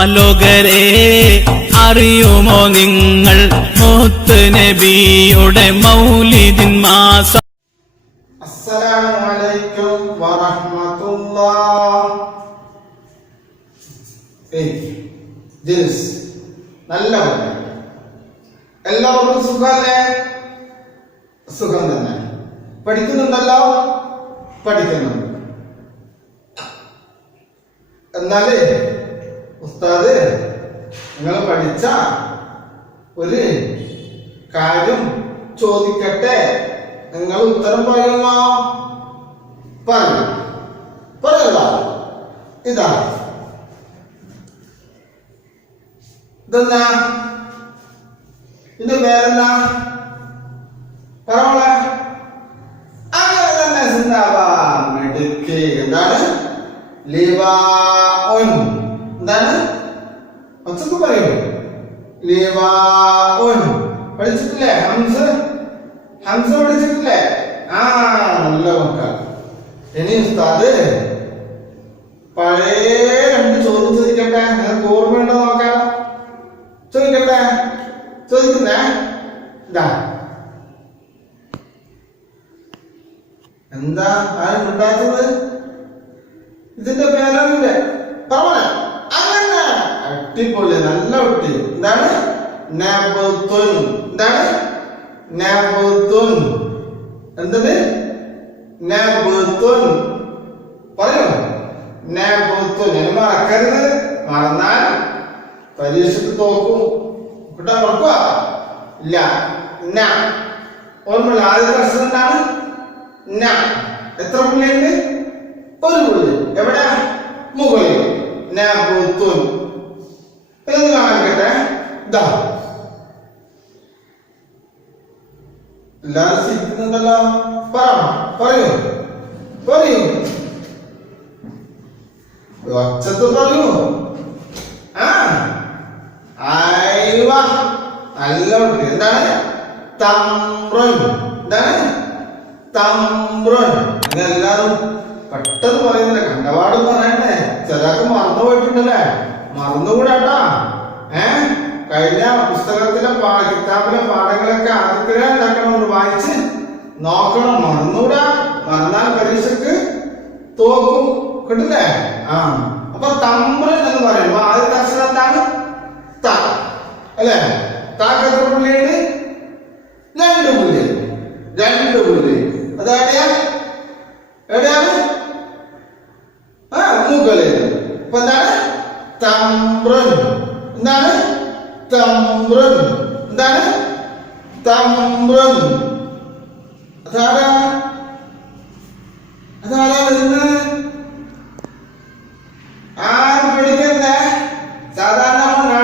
ബാലോകരെ അറിയുമോ നിങ്ങൾ മുത്ത് നബിയുടെ മൗലിദിൻ മാസം. അസ്സലാമു അലൈക്കും വറഹ്മത്തുള്ളാഹ്. ജിൽസ് നല്ല എല്ലാവർക്കും സുഖല്ലേ? സുഖം തന്നെ. പഠിക്കുന്നുണ്ടല്ലോ? പഠിക്കുന്നുണ്ട്. എന്നാലേ ഉസ്താദ് നിങ്ങൾ പഠിച്ച ഒരു കാര്യം ചോദിക്കട്ടെ, നിങ്ങൾ ഉത്തരം പറയുമോ? പറയല്ല. ഇതാ ഇതെന്നാ? ഇതിന്റെ പേരെന്താ? പറവളെ അങ്ങനെ തന്നെ സിന്ദാബാദ്. മെടുക്ക്. എന്താണ്? ലിവാഉൻ. എന്താണ്? ഒച്ചക്ക് പറയൂ. ലിവാഉൻ പഠിച്ചിട്ടില്ലേ? ഹംസ പഠിച്ചിട്ടില്ലേ? നല്ല മക്കൾ. ഇനി ഉസ്താദ് പഴയ രണ്ട് ചോദ്യം ചോദിക്കട്ടെ, നിങ്ങൾക്ക് ഓർമ്മയുണ്ടോ നോക്കാം. ചോദിക്കട്ടെ? ചോദിക്കുന്നേ. ഇതാ എന്താ ആരും ഉണ്ടാക്കുന്നത്? ഇതിന്റെ പേരറിയില്ലേ? പറഞ്ഞ അങ്ങനെ അടിപൊളി. നല്ല കുട്ടി. എന്താണ്? നബത്തുൻ. എന്താണ്? നബത്തുൻ. എന്തത്? നബത്തുൻ. പറയൂ. നബത്തുൻ. എന്നെ മറക്കരുത്. മറന്നാൽ പരീക്ഷയ്ക്ക് തോക്കും. കിട്ടാൻ മറക്കുക ഇല്ല. ഓർമ്മയില്ല? ആദ്യത്തെ അക്ഷരം എന്താണ്? എത്ര പുള്ളിയുണ്ട്? ഒരു പുള്ളി. എവിടെ? മുകളിൽ. നബത്തുൻ. എന്ന് കാണിക്കട്ടെ. ഇതാ എല്ലാരും ചിരിക്കുന്നുണ്ടല്ലോ. പറയൂ. ഒച്ചത്ത് പറയൂ. നല്ല കുട്ടി. എന്താണ്? തംറുൻ. എന്താണ്? തംറുൻ. എല്ലാരും പെട്ടെന്ന് പറയുന്നില്ല, കണ്ടപാടും പറയണ്ടേ. ചിലർക്ക് മറന്നു പോയിട്ടുണ്ടല്ലേ? മറന്നുകൂടാട്ടാ. കഴിഞ്ഞ പുസ്തകത്തിലെ കിതാബിലെ പാഠങ്ങളൊക്കെ ആദ്യത്തിലെ എന്താക്കണം? വായിച്ച് നോക്കണം. മറന്നുകൂടാ. മറന്നാൽ പരീക്ഷക്ക് തോക്കും. കിട്ടില്ലേ? അപ്പൊ തംറുൻ എന്ന് പറയുമ്പോ ആദ്യത്തെ അക്ഷരം എന്താണ്? ത അല്ലേ? താക്ക് എത്ര പുള്ളിയുണ്ട്? രണ്ട് പുള്ളി. എവിടെയാണ്? മുകളിൽ. അപ്പൊ എന്താണ്? തംറുൻ. എന്താണ്? തംറുൻ. എന്താണ്? തംറുൻ. അതാരാ വരുന്നത്? ആരും പഠിക്കണ്ടേ? സാധാരണ നമ്മുടെ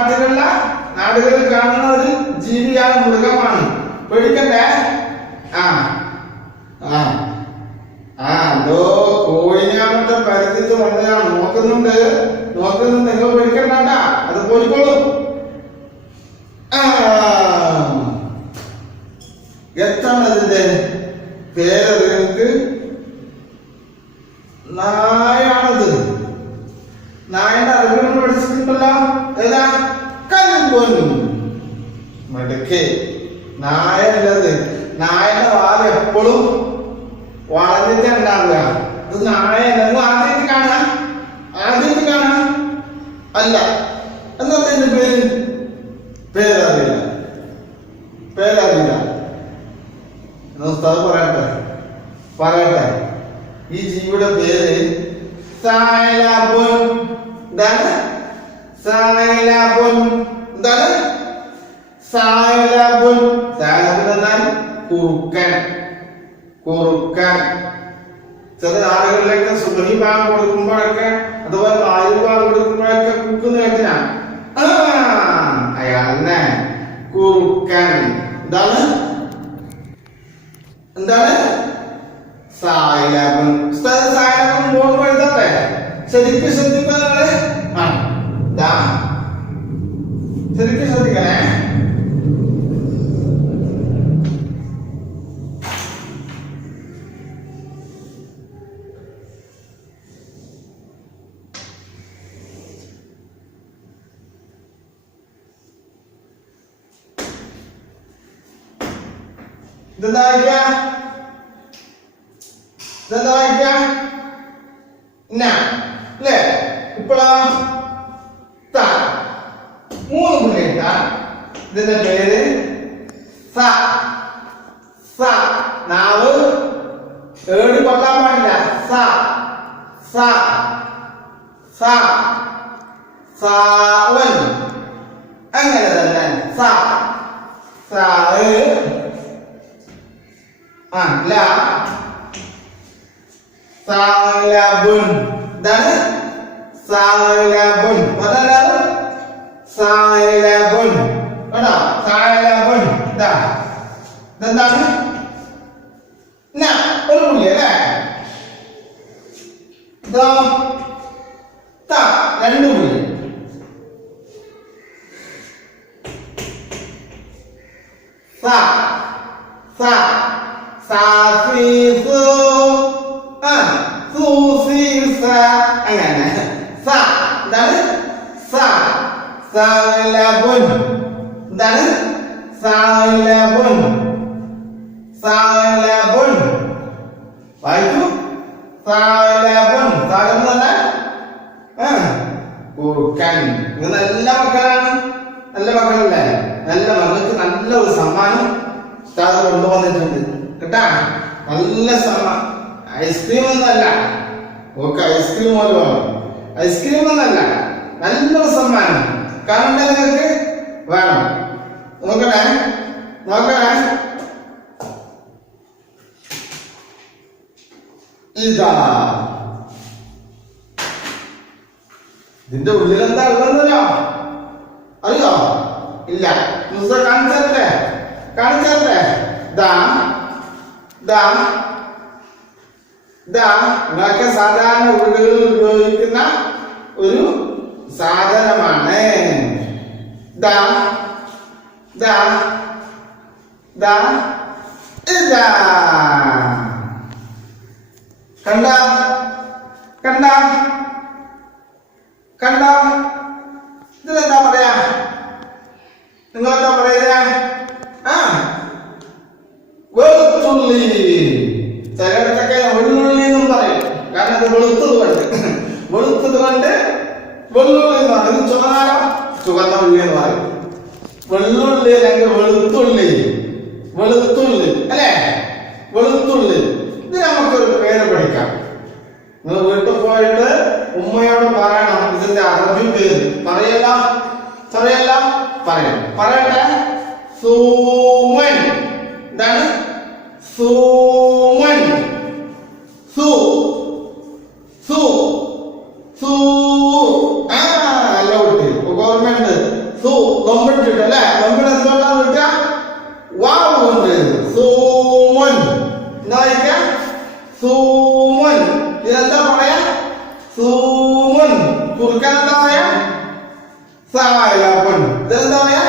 നാടുകളിൽ കാണുന്ന ഒരു ജീവിയാണ്, മൃഗമാണ്. പേടിക്കണ്ടേ? എന്തോ കോഴിനാമത്തെ പരിധിത്ത് വന്നതാണ്. നോക്കുന്നുണ്ട്. നിങ്ങൾ പേടിക്കണ്ട, അത് പോയിക്കോളും. എത്താണ് അതിന്റെ പേരത്? നിങ്ങൾക്ക് നായാണത്. നായന്റെ അറിവുകൾ പഠിച്ചിട്ടുണ്ടല്ലോ. ഏതാ? കൽബുൻ. മടക്കേ. നായല്ലത്. നായന്റെ വാല് എപ്പോഴും വളഞ്ഞിട്ട് ഉണ്ടാവുക. ഇത് നായല്ല. നിങ്ങൾ ആദ്യമായിട്ട് കാണാം അല്ല. എന്താ ഇതിന്റെ പേരറിയില്ല. ഉസ്താദ് പറയട്ടെ. ഈ ജീവിയുടെ പേര് സഅലബുൻ. എന്താണ്? സഅലബുൻ. എന്താണ്? സഅലബുൻ എന്നാൽ കുറുക്കൻ. ചില നാടുകളിലൊക്കെ സുബഹി ബാങ്ക് കൊടുക്കുമ്പോഴൊക്കെ, അതുപോലെ താഴ് ബാങ്ക് കൊടുക്കുമ്പോഴൊക്കെ കുക്കുന്ന കേട്ടിനാ. അയാളെന്നെ കുറുക്കൻ. എന്താണ്? സഅലബുൻ. സഅലബുൻ ബോർഡ് എഴുതട്ടെ. ശരിക്കും ശ്രദ്ധിക്കണേ. ശരിക്കും ശ്രദ്ധിക്കണേ. ഇതെന്താ വായിക്കാ? ഇതെന്താ വായിക്കാ? അല്ലേ? ഇപ്പോഴാ ത. 3 പുള്ളിയിട്ട ഇതിന്റെ പേര് സ. സ. നാവ് ഏട് കൊള്ളാൻ പാടില്ല. സ. സ. സ. സാവൻ. അങ്ങനെ തന്നെ സ. സ. ല. സാലബുൻ. ഇതാണ് സാലബുൻ. അതാണ് സാലബുൻ. കേട്ടോ? സാലബുൻ. ഇതെന്താണ്? ഒരു പുള്ളി അല്ലേ? ഇതോ ത. 2 പുള്ളി. സ. സ. സാ സി സു. സു സി സ. അങ്ങനെ സ. ഇതാണ് സ. സാലബുൻ. ഇതാണ് സാലബുൻ. സാലബുൻ. വായിക്കൂ. സാലബുൻ. സാലബുൻ തന്നെ കുറുക്കൻ. ഇത് നല്ല മക്കളാണ്. നല്ല മക്കളല്ലേ? നല്ല മക്കൾക്ക് നല്ലൊരു സമ്മാനം ഉസ്താദ് കൊണ്ടുവന്നിട്ടുണ്ട് കേട്ടാ. നല്ല സമ്മാനം. ഐസ്ക്രീം ഒന്നല്ല. ഓക്കെ, ഐസ്ക്രീം പോലും ഐസ്ക്രീം ഒന്നല്ല. നല്ലൊരു സമ്മാനം. കണ്ട നിങ്ങൾക്ക് വേണം. നോക്കണേ, നോക്കണേ. ഇതാ ഇതിന്റെ ഉള്ളിൽ എന്താ ഉള്ളതെന്നല്ലോ അറിയോ? ഇല്ല. കാണിച്ചേ കാണിച്ചേ. നിങ്ങൾക്ക് സാധാരണ വീടുകളിൽ ഉപയോഗിക്കുന്ന ഒരു സാധനമാണ്. കണ്ട കണ്ട കണ്ട. ഇതിലെന്താ പറയാ? നിങ്ങളെന്താ പറയുക? വെളുത്തുള്ളി. ചിലയിടത്തൊക്കെ വെള്ളുള്ളി എന്നും പറയും. കാരണം അത് വെളുത്തത് കൊണ്ട്. വെളുത്തത് കൊണ്ട് വെള്ളുള്ളി എന്ന് പറയും. ചുവന്നാലോ ചുവന്ന ഉള്ളി എന്ന് പറയും. വെള്ളുള്ളി അല്ലെങ്കിൽ വെളുത്തുള്ളി. വെളുത്തുള്ളി അല്ലേ? വെളുത്തുള്ളി. ഇത് നമുക്കൊരു പേര് പഠിക്കാം. നിങ്ങൾ വീട്ടിൽ പോയിട്ട് ഉമ്മയോട് പറയണം ഇതിന്റെ അറബി പേര്. പറയല്ല പറയല്ല പറയാം. പറയട്ടെ. സൂമൻ. എന്താണ്? സൂമൻ. സു സു സു. അല്ല കുട്ടി, ഗവൺമെന്റ് സു ഗവൺമെന്റ് അല്ലേ? ഗവൺമെന്റ് എന്തുകൊണ്ടാ വിളിക്ക? വാവ് കൊണ്ട്. സൂമൻ. എന്താ വായിക്ക? സൂമൻ. ഇതെന്താ പറയാ? സൂമൻ. കുറുക്കൻ എന്താ പറയാ? സാലബുൻ. ഇതെന്താ പറയാ?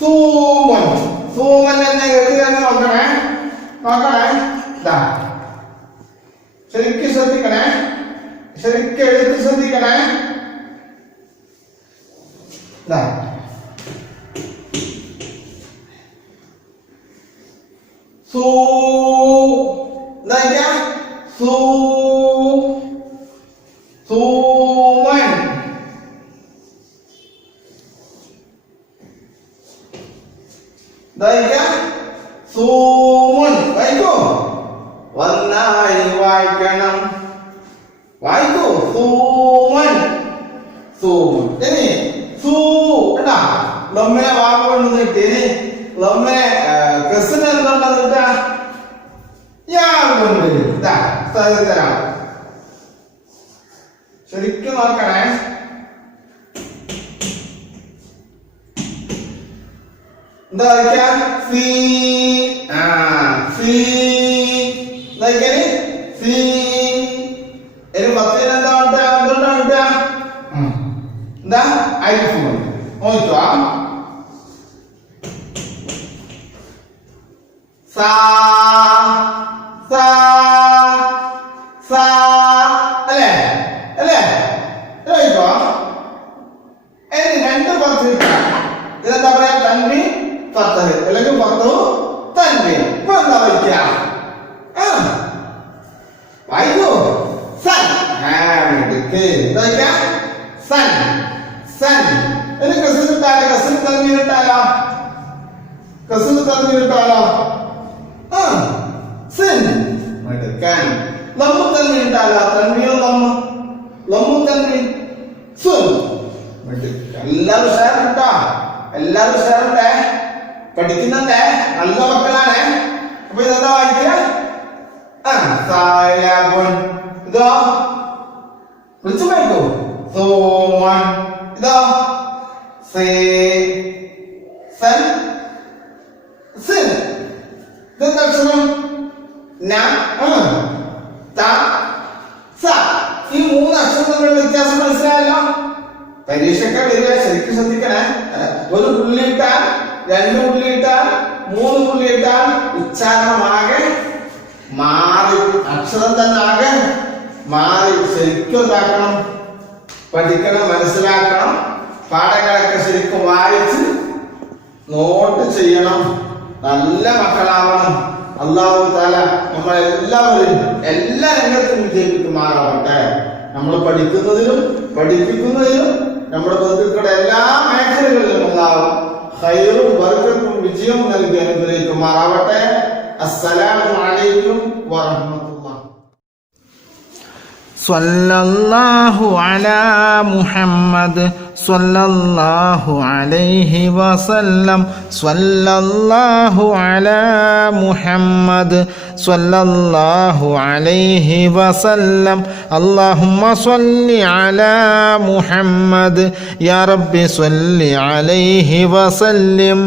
സൂമൻ. സൂമൻ എന്നെ എഴുതി നോക്കണേ, നോക്കണേ. ശരിക്കും ശ്രദ്ധിക്കണേ, ശരിക്കും എഴുതി ശ്രദ്ധിക്കണേ. സൂ. എന്താ? സൂ. സൂമൻ. സൂമൻ. വായിക്കോ. ഒന്നായി വായിക്കണം. വായിക്കോ. സൂമൻ. സൂമൻ. ഇനി സൂ. കേട്ടാ, നമ്മെ വാക്കുകൊണ്ട് കിട്ടി. ഇനി നമ്മെ കസിന് എന്തുണ്ടെന്ന് കിട്ടാ? കൊണ്ട് തരാം. ശരിക്കും നോക്കണേ. എന്താ വായിക്കാം? സി. സി. സി. ഇനി 10 എന്താ കിട്ടുക? എന്തുകൊണ്ടാ കിട്ടുക? എന്താ? ഐഫോൺ. നോക്കുക. സാ. സാ. സാ. അല്ലേ? അല്ലേ? നോക്കോ. ഇനി 2 10 കിട്ടാം. ഇതെന്താ പറയാ? തൻവീൻ ഫത്തഹ് അല്ലെങ്കിൽ ഫത്തഹു തൻവീൻ. ഇപ്പൊ എന്താ വായിക്ക? വായിക്കോ? സൻ. എന്താ വായിക്ക? സൻ. സൻ. എനിക്ക് കസിനിട്ടാലോ? കസിന് തന്നിട്ടാലോ? കസിന് തന്നിട്ടാലോ? സിൻ. എടുക്കാൻ. ലമ്മു തന്നിട്ടാലോ? തന്മീൻ ലമ്മു. ലമ്മു തന്മീൻ സുൻ. എല്ലാവരും ഷെയറിട്ടാ. എല്ലാവരും ഷെയറിട്ടെ. പഠിക്കുന്നുണ്ടേ. നല്ല മക്കളാണ്. അപ്പൊ ഇതെന്താ വായിക്കുക? സായബുൻ. ഇതോ വിളിച്ചു വായിക്കോ? സോമൻ. ഇതോ സേ സൻ സിൻ. ഇതെന്താ അക്ഷരം? ന ത സ. ഈ 3 അക്ഷരം തമ്മിലുള്ള വ്യത്യാസം മനസ്സിലായല്ലോ. പരീക്ഷയ്ക്ക് വരിക, ശരിക്കും ശ്രദ്ധിക്കണേ. 1 പുള്ളി ഇട്ടാൽ, 2 പുള്ളി ഇട്ടാൽ, 3 പുള്ളി ഇട്ടാൽ ഉച്ചാരണമാകെ മാറി, അക്ഷരം തന്നെ ആകെ മാറി. ശരിക്കും ഇതാക്കണം, പഠിക്കണം, മനസ്സിലാക്കണം. പാഠങ്ങളൊക്കെ ശരിക്കും വായിച്ച് നോട്ട് ചെയ്യണം. നല്ല മക്കളാവണം. അല്ലാഹു തആല നമ്മളെല്ലാവരും എല്ലാ രംഗത്തും വിജയിപ്പിക്കുമാറാവട്ടെ. നമ്മൾ പഠിക്കുന്നതിലും പഠിപ്പിക്കുന്നതിലും നമ്മുടെ ബന്ധുക്കളുടെ എല്ലാ മേഖലകളിലും അല്ലാഹു ഖൈറും ബർക്കത്തും വിജയവും നൽകി അനുഗ്രഹിക്കുമാറാവട്ടെ. അസ്സലാമു അലൈക്കും വറഹ്മത്തുള്ളാഹി. സ്വല്ലല്ലാഹു അലാ മുഹമ്മദ് സ്വല്ലല്ലാഹു അലൈഹി വസല്ലം. സ്വല്ലല്ലാഹു അലാ മുഹമ്മദ് സ്വല്ലല്ലാഹു അലൈഹി വസല്ലം. അല്ലാഹുമ്മ സ്വല്ലി അലാ മുഹമ്മദ് യാ റബ്ബി സ്വല്ലി അലൈഹി വസല്ലം.